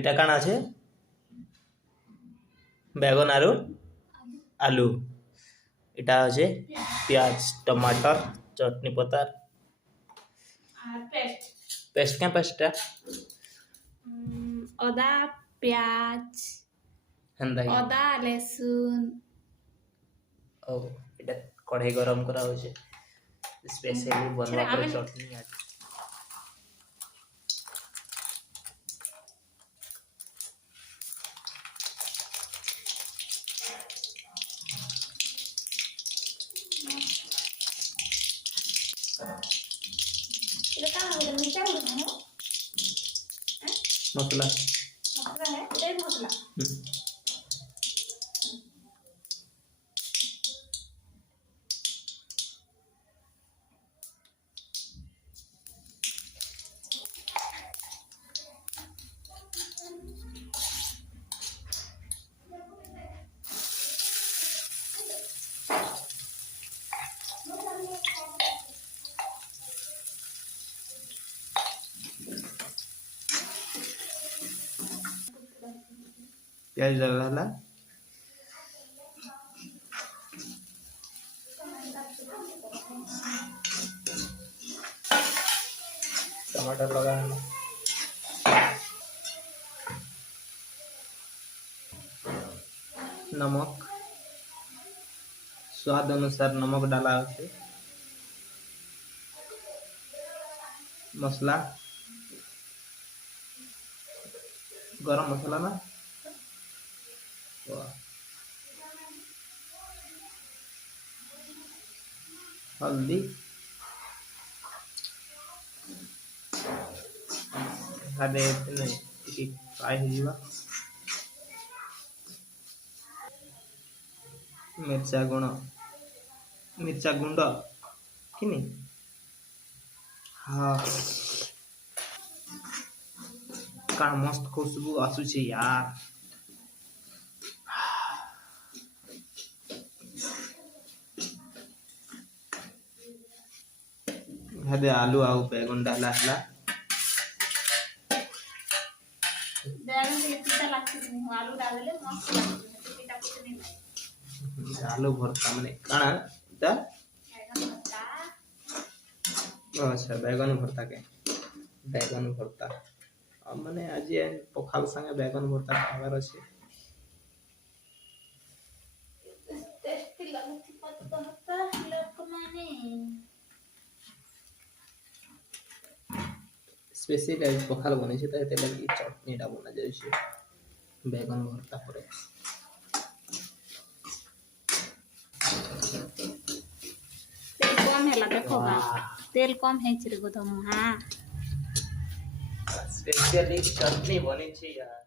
এটা কাণ আছে বেগুন আর আলু এটা হচ্ছে পেঁয়াজ टमाटर चटनी पत्ता আর পেস্ট पेस्ट क्या पेस्ट है अदा प्याज हेंदा अदा लहसुन ओ এটা কড়াই গরম করা হয়েছে স্পেশালি বনবা করে চটনি আছে এটা কার হবে মির্চা গুলো না मसाला मसाला है ये मसाला प्याज डाला टमाटर लगा नमक स्वाद अनुसार नमक डाला है मसला गरम मसाला ना हल्दी हादे नहीं फ्राई हो मिर्चा गुंड कि हाँ कण मस्त खुशबू आसुची यार हादे आलू आउ बैगन डाला हला बैगन से तीता लगती नहीं आलू डाल ले मस्त लगती तीता कुछ नहीं लगता आलू भरता माने काना ता बैगन भरता अच्छा बैगन भरता के बैगन भरता अब माने आज पखाल संगे बैगन भरता खाबार अछि टेस्टी लगती पत्ता होता लोक माने स्पेशल आज पखाल बने छै त एते लगी चटनी डा बना जाय छै बैगन भरता परे तेल कम है देखो तेल कम है चिरे गोदम हां स्पेशली चटनी बने छै यार